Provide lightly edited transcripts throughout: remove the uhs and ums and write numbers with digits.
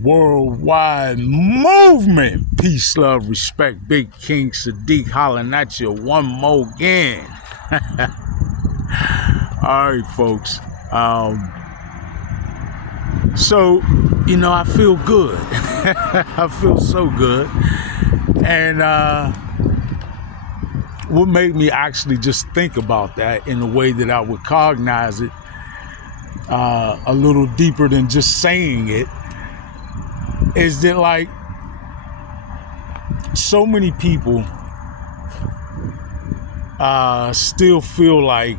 Worldwide movement. Peace, love, respect. Big King Sadiq hollering at you one more again. All right, folks. So, I feel good. I feel so good. And what made me actually just think about that in a way that I would cognize it a little deeper than just saying it is that, like, so many people still feel like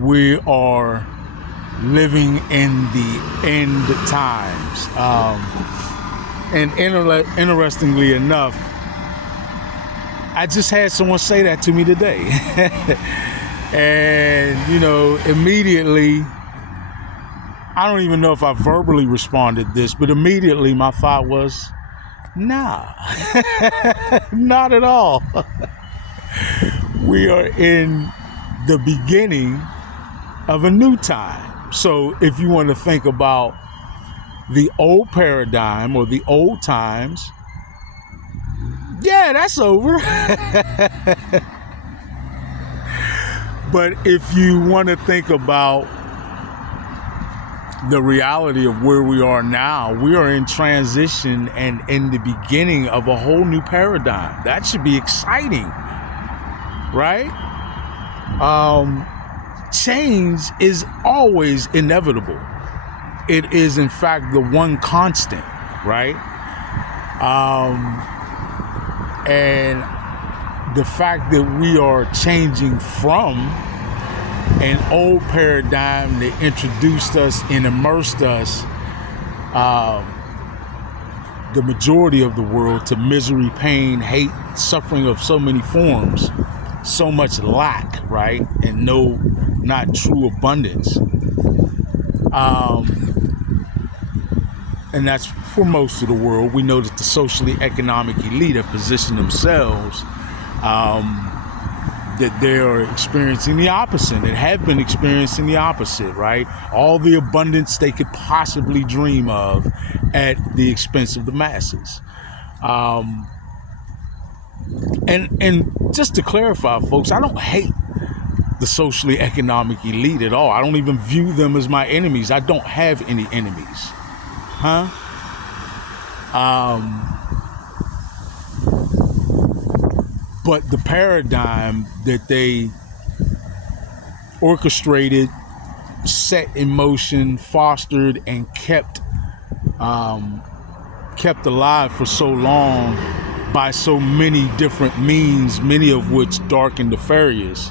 we are living in the end times. And interestingly enough, I just had someone say that to me today. And, immediately, I don't even know if I verbally responded this, but immediately my thought was, nah, not at all. We are in the beginning of a new time. So if you want to think about the old paradigm or the old times, yeah, that's over. But if you want to think about the reality of where we are now, we are in transition and in the beginning of a whole new paradigm. That should be exciting, right? Change is always inevitable. It is, in fact, the one constant, right? And the fact that we are changing from an old paradigm that introduced us and immersed us, the majority of the world, to misery, pain, hate, suffering of so many forms, so much lack, right? And not true abundance. And that's for most of the world. We know that the socially economic elite have positioned themselves that they are experiencing the opposite and have been experiencing the opposite, right? All the abundance they could possibly dream of at the expense of the masses. And just to clarify, folks, I don't hate the socially economic elite at all. I don't even view them as my enemies. I don't have any enemies. But the paradigm that they orchestrated, set in motion, fostered, and kept alive for so long by so many different means, many of which dark and nefarious,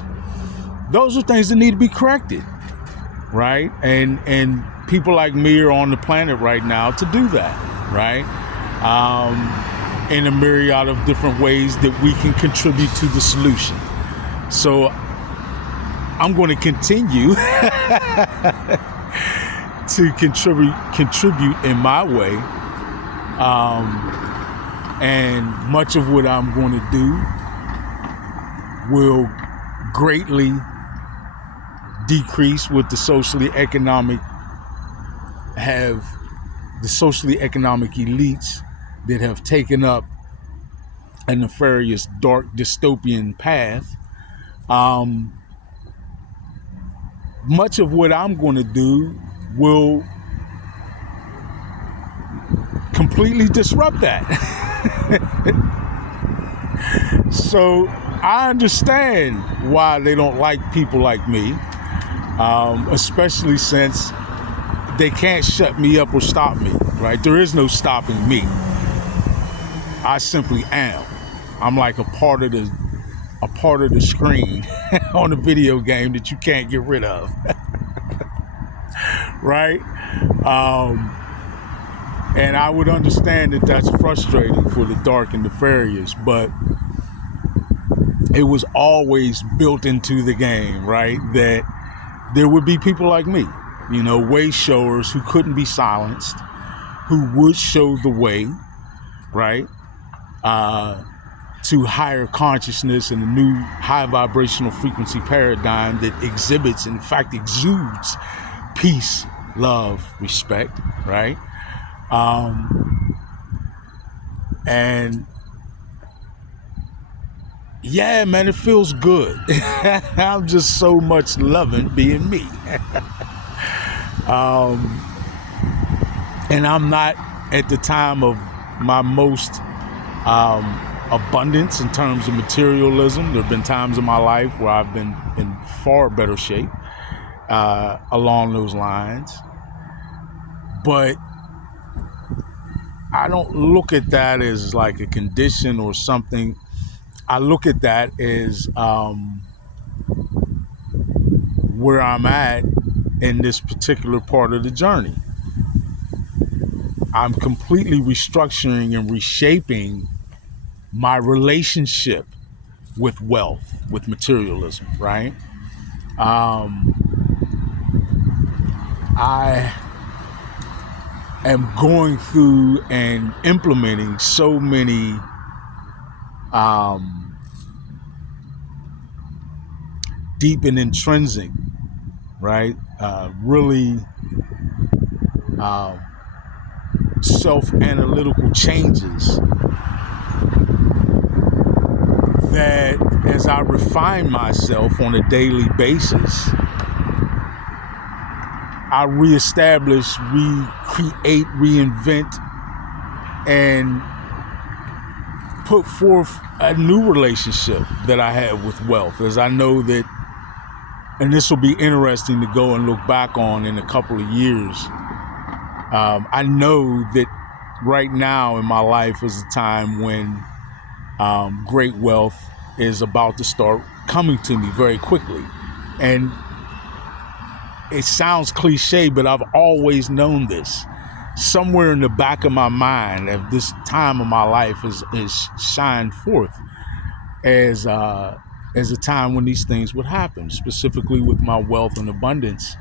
those are things that need to be corrected, right? And people like me are on the planet right now to do that, right? In a myriad of different ways that we can contribute to the solution. So I'm going to continue to contribute in my way. And much of what I'm going to do will greatly decrease with the socially economic elites that have taken up a nefarious, dark, dystopian path. Much of what I'm going to do will completely disrupt that. So I understand why they don't like people like me, especially since they can't shut me up or stop me, right? There is no stopping me. I simply am. I'm like a part of the screen on a video game that you can't get rid of, right? And I would understand that that's frustrating for the dark and nefarious, but it was always built into the game, right? That there would be people like me, way showers who couldn't be silenced, who would show the way, right? To higher consciousness and a new high vibrational frequency paradigm that exhibits, in fact, exudes peace, love, respect, right? And yeah, man, it feels good. I'm just so much loving being me. And I'm not at the time of my most abundance in terms of materialism. There have been times in my life where I've been in far better shape along those lines. But I don't look at that as like a condition or something. I look at that as where I'm at in this particular part of the journey. I'm completely restructuring and reshaping my relationship with wealth, with materialism, right? I am going through and implementing so many deep and intrinsic, right? Really self-analytical changes that as I refine myself on a daily basis, I reestablish, recreate, reinvent, and put forth a new relationship that I have with wealth, as I know that, and this will be interesting to go and look back on in a couple of years. I know that right now in my life is a time when great wealth is about to start coming to me very quickly. And it sounds cliche, but I've always known this. Somewhere in the back of my mind at this time of my life is shined forth as a time when these things would happen, specifically with my wealth and abundance,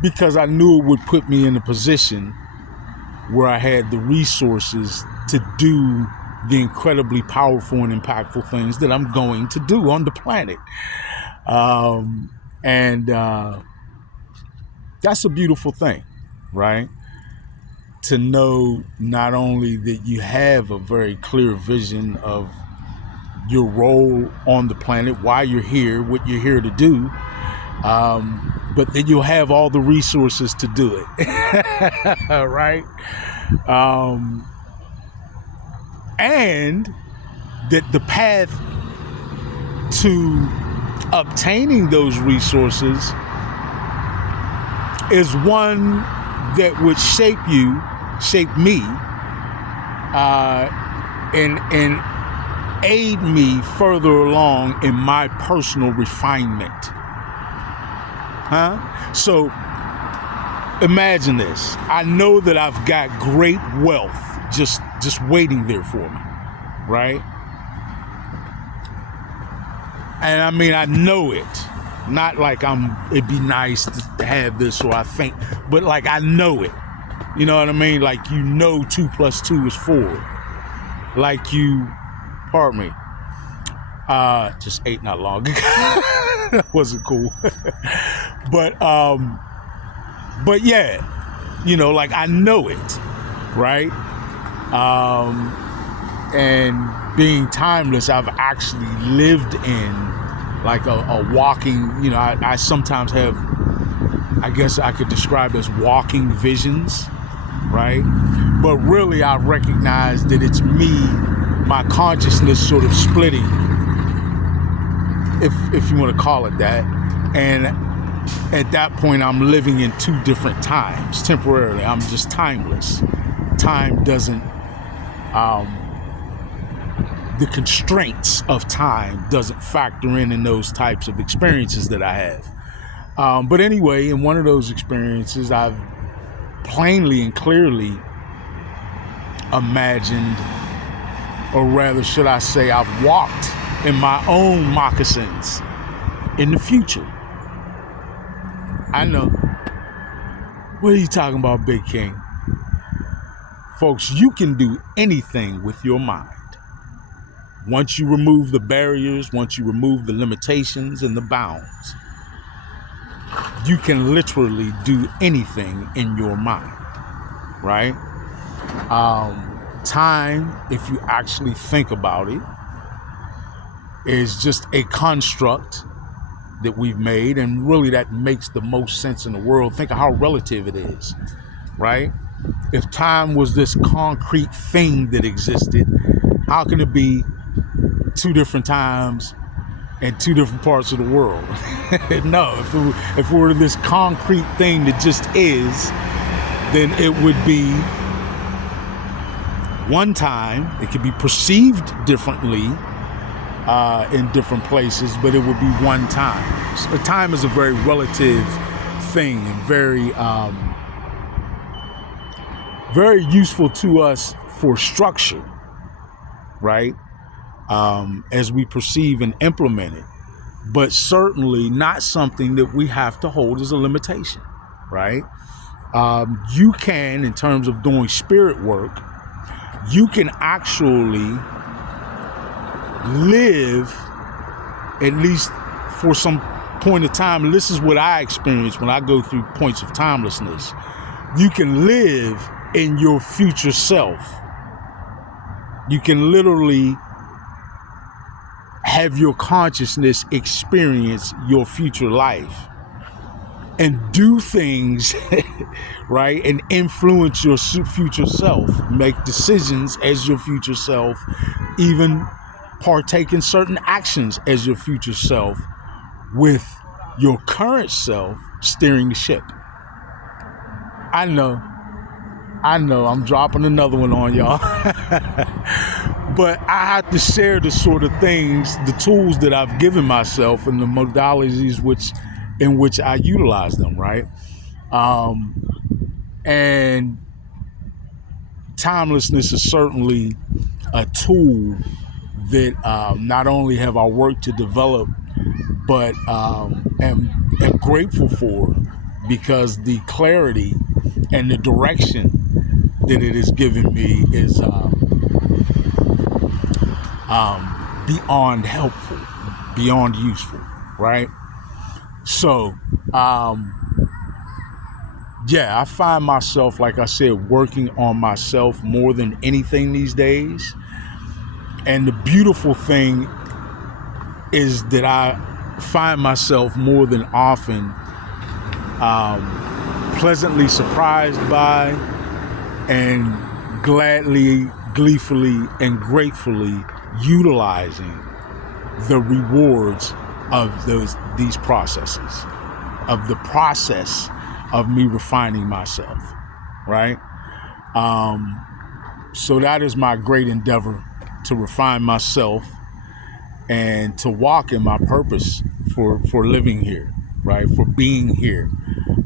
because I knew it would put me in a position where I had the resources to do the incredibly powerful and impactful things that I'm going to do on the planet. And that's a beautiful thing, right? To know not only that you have a very clear vision of your role on the planet, why you're here, what you're here to do, but that you'll have all the resources to do it, right? And that the path to obtaining those resources is one that would shape me, and aid me further along in my personal refinement. So imagine this. I know that I've got great wealth just waiting there for me, right? And I mean, I know it. Not like it'd be nice to have this or I think, but like I know it. You know what I mean? Like, 2 + 2 is 4. Like pardon me, just ate not long ago. That wasn't cool. But yeah, like I know it, right? And being timeless, I've actually lived in like a walking, I sometimes have, I guess I could describe as walking visions, right? But really I recognize that it's me, my consciousness sort of splitting, if you want to call it that. And at that point I'm living in 2 different times temporarily. I'm just timeless. Time doesn't, the constraints of time doesn't factor in those types of experiences that I have. But anyway, in one of those experiences, I've plainly and clearly imagined, or rather should I say, I've walked in my own moccasins in the future. I know. What are you talking about, Big King? Folks, you can do anything with your mind. Once you remove the barriers, once you remove the limitations and the bounds, you can literally do anything in your mind, right? Time, if you actually think about it, is just a construct that we've made, and really that makes the most sense in the world. Think of how relative it is, right? If time was this concrete thing that existed, how can it be two different times in two different parts of the world? No, if it were this concrete thing that just is, then it would be one time. It could be perceived differently in different places, but it would be one time. So time is a very relative thing, and very useful to us for structure, right? As we perceive and implement it, but certainly not something that we have to hold as a limitation, right? You can, in terms of doing spirit work, you can actually live, at least for some point of time. And this is what I experience when I go through points of timelessness. You can live in your future self. You can literally have your consciousness experience your future life and do things, right? And influence your future self, make decisions as your future self, even partake in certain actions as your future self, with your current self steering the ship. I know I'm dropping another one on y'all. But I have to share the sort of things, the tools that I've given myself and the modalities in which I utilize them, right? And timelessness is certainly a tool that not only have I worked to develop, but am grateful for, because the clarity and the direction that it has given me is beyond helpful, beyond useful, right? So, yeah, I find myself, like I said, working on myself more than anything these days. And the beautiful thing is that I find myself more than often pleasantly surprised by and gleefully, and gratefully utilizing the rewards of these processes, of the process of me refining myself, right? So that is my great endeavor, to refine myself and to walk in my purpose for living here, right? For being here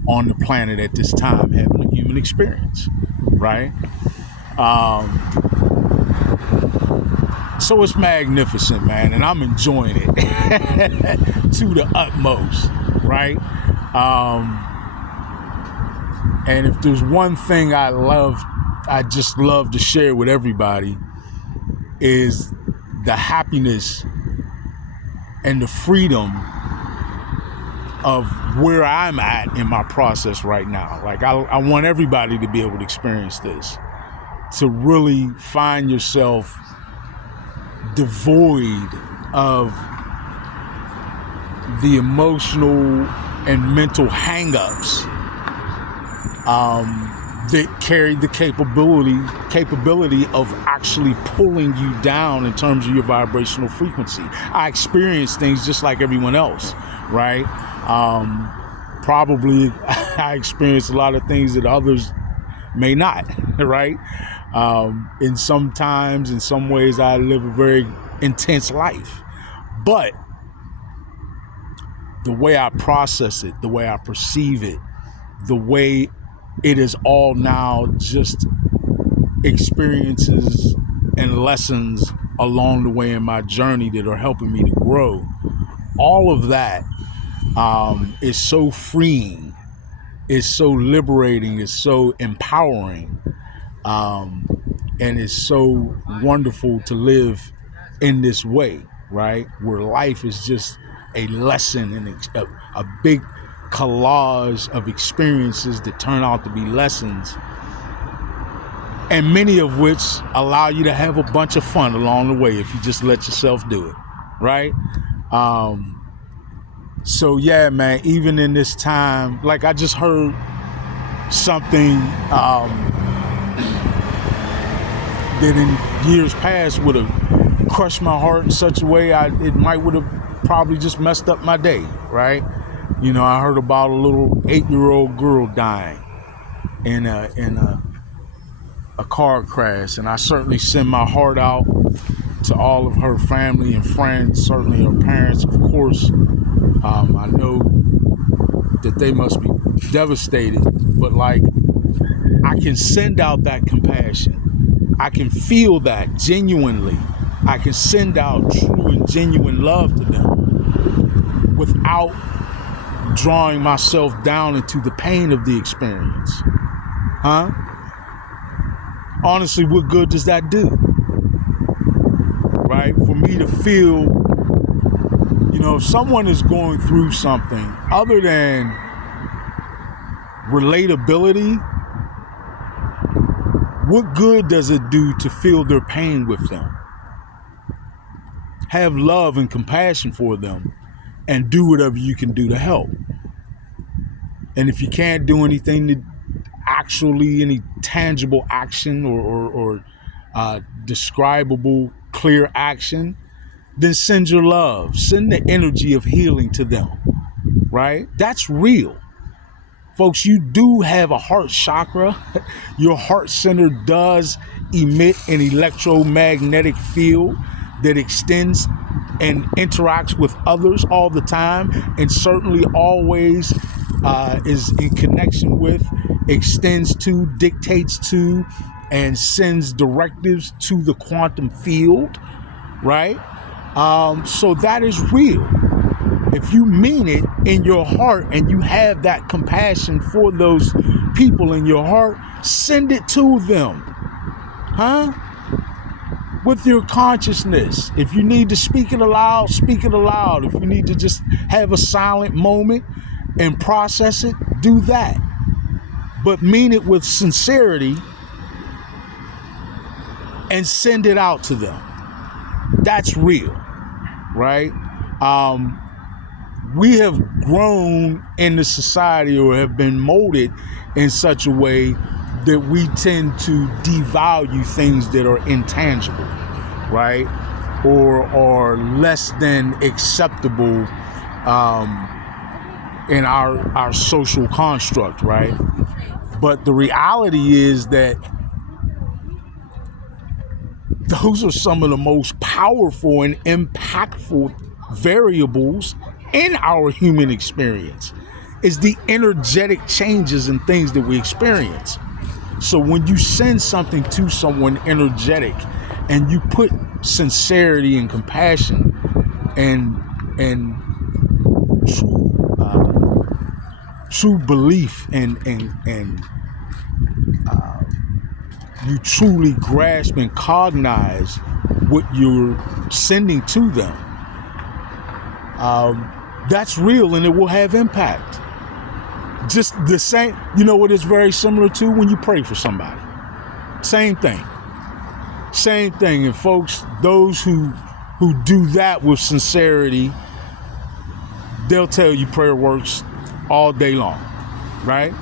on the planet at this time, having a human experience, right? So it's magnificent, man, and I'm enjoying it to the utmost, right? And if there's one thing I just love to share with everybody, is the happiness and the freedom of where I'm at in my process right now. Like I want everybody to be able to experience this, to really find yourself devoid of the emotional and mental hang-ups that carry the capability of actually pulling you down in terms of your vibrational frequency. I experience things just like everyone else, right? Probably I experience a lot of things that others may not, right? In some ways, I live a very intense life. But the way I process it, the way I perceive it, the way it is all now just experiences and lessons along the way in my journey that are helping me to grow. All of that is so freeing, is so liberating, is so empowering, and it's so wonderful to live in this way, right? Where life is just a lesson and a big collage of experiences that turn out to be lessons and many of which allow you to have a bunch of fun along the way if you just let yourself do it, right? So yeah, man, even in this time, like I just heard something that in years past would have crushed my heart in such a way it might would have probably just messed up my day, right? You know, I heard about a little 8-year-old girl dying in a car crash, and I certainly send my heart out to all of her family and friends, certainly her parents, of course. I know that they must be devastated, but like, I can send out that compassion. I can feel that genuinely. I can send out true and genuine love to them without drawing myself down into the pain of the experience. Huh? Honestly, what good does that do? Right? For me to feel, you know, if someone is going through something other than relatability, what good does it do to feel their pain with them? Have love and compassion for them and do whatever you can do to help. And if you can't do anything to actually any tangible action or describable clear action, then send your love, send the energy of healing to them, right? That's real. Folks, you do have a heart chakra. Your heart center does emit an electromagnetic field that extends and interacts with others all the time, and certainly always is in connection with, extends to, dictates to, and sends directives to the quantum field, right? So that is real. If you mean it in your heart and you have that compassion for those people in your heart, send it to them, huh? With your consciousness. If you need to speak it aloud, speak it aloud. If you need to just have a silent moment and process it, do that. But mean it with sincerity and send it out to them. That's real, right? We have grown in the society, or have been molded in such a way that we tend to devalue things that are intangible, right? Or are less than acceptable in our social construct, right? But the reality is that those are some of the most powerful and impactful variables in our human experience, is the energetic changes and things that we experience. So when you send something to someone energetic and you put sincerity and compassion and true belief and you truly grasp and cognize what you're sending to them, that's real, and it will have impact. Just the same, you know what it's very similar to when you pray for somebody. Same thing. And folks, those who do that with sincerity, they'll tell you prayer works all day long, right?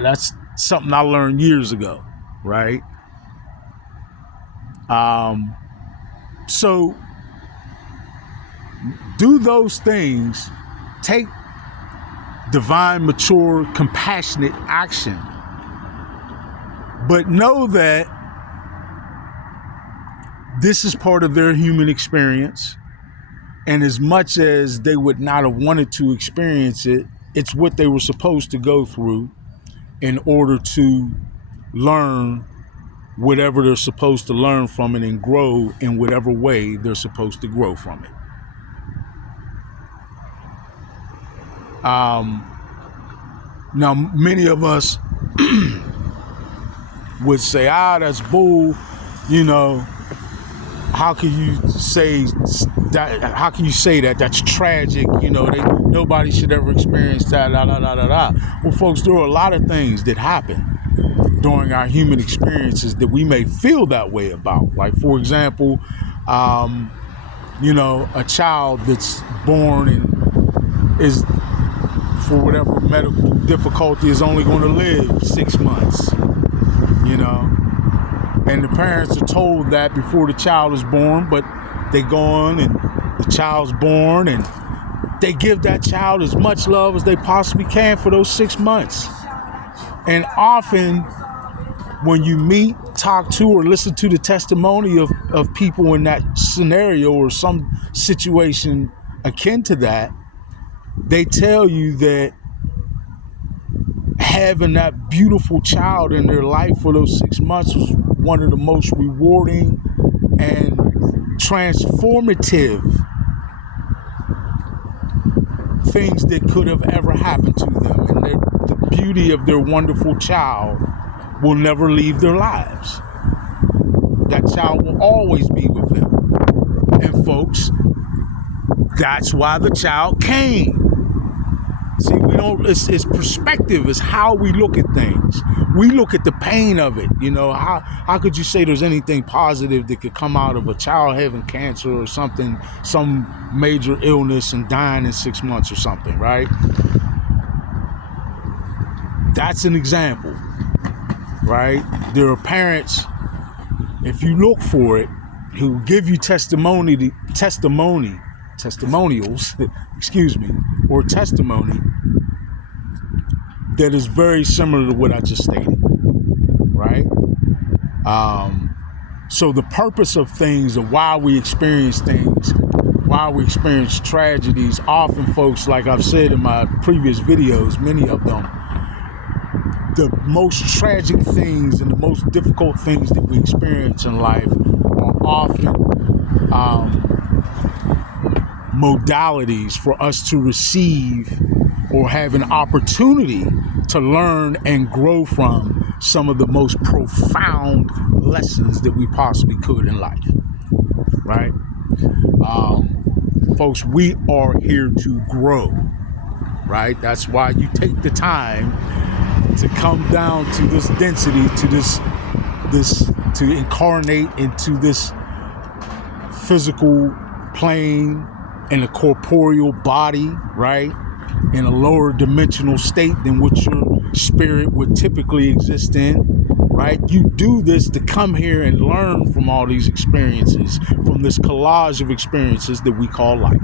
That's something I learned years ago, right? So do those things, take divine, mature, compassionate action, but know that this is part of their human experience. And as much as they would not have wanted to experience it, it's what they were supposed to go through in order to learn whatever they're supposed to learn from it and grow in whatever way they're supposed to grow from it. Now, many of us would say, that's bull, you know, how can you say that, how can you say that? That's tragic. Nobody should ever experience that. Well, folks, there are a lot of things that happen during our human experiences that we may feel that way about. Like, for example, a child that's born and is, for whatever medical difficulty, is only going to live 6 months, and the parents are told that before the child is born, but they go on and the child's born and they give that child as much love as they possibly can for those 6 months. And often when you meet, talk to, or listen to the testimony of people in that scenario or some situation akin to that, they tell you that having that beautiful child in their life for those 6 months was one of the most rewarding and transformative things that could have ever happened to them. And the beauty of their wonderful child will never leave their lives. That child will always be with them. And folks, that's why the child came. See, it's perspective, it's how we look at things. We look at the pain of it. How could you say there's anything positive that could come out of a child having cancer or something, some major illness and dying in 6 months or something, right? That's an example, right? There are parents, if you look for it, who give you testimonials, or testimony that is very similar to what I just stated, right? So the purpose of things and why we experience things, why we experience tragedies, often, folks, like I've said in my previous videos, many of them, the most tragic things and the most difficult things that we experience in life are often modalities for us to receive or have an opportunity to learn and grow from some of the most profound lessons that we possibly could in life, right? Folks, we are here to grow, right? That's why you take the time to come down to this density, to incarnate into this physical plane in a corporeal body, right? In a lower dimensional state than what your spirit would typically exist in, right? You do this to come here and learn from all these experiences, from this collage of experiences that we call life.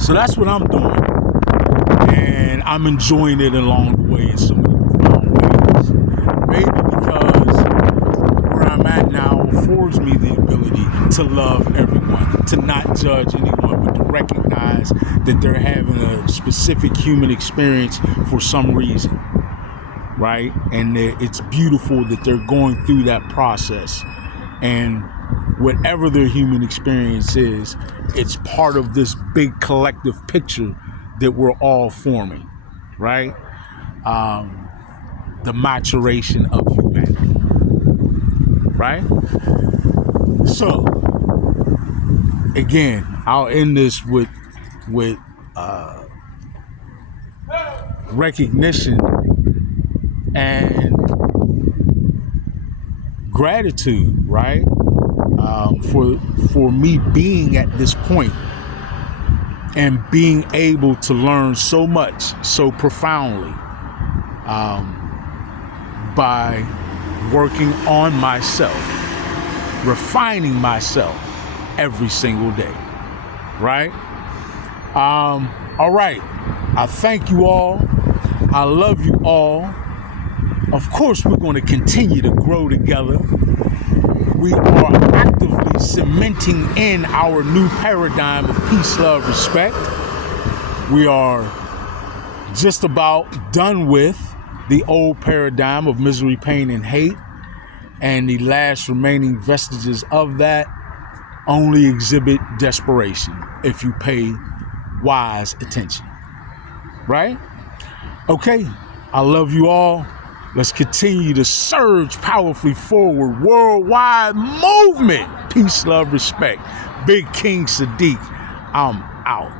So that's what I'm doing. And I'm enjoying it along the way in so many profound ways. Maybe because where I'm at now affords me the ability to love everyone, to not judge anyone, but to recognize that they're having a specific human experience for some reason, right? And it's beautiful that they're going through that process. And whatever their human experience is, it's part of this big collective picture that we're all forming, right? The maturation of humanity, right? So, again, I'll end this with recognition and gratitude, right? For me being at this point and being able to learn so much, so profoundly, by working on myself, refining myself every single day, right? All right. I thank you all. I love you all. Of course, we're going to continue to grow together. We are actively cementing in our new paradigm of peace, love, respect. We are just about done with the old paradigm of misery, pain, and hate. And the last remaining vestiges of that only exhibit desperation if you pay wise attention. Right? Okay. I love you all. Let's continue to surge powerfully forward. Worldwide movement. Peace, love, respect. Big King Sadiq, I'm out.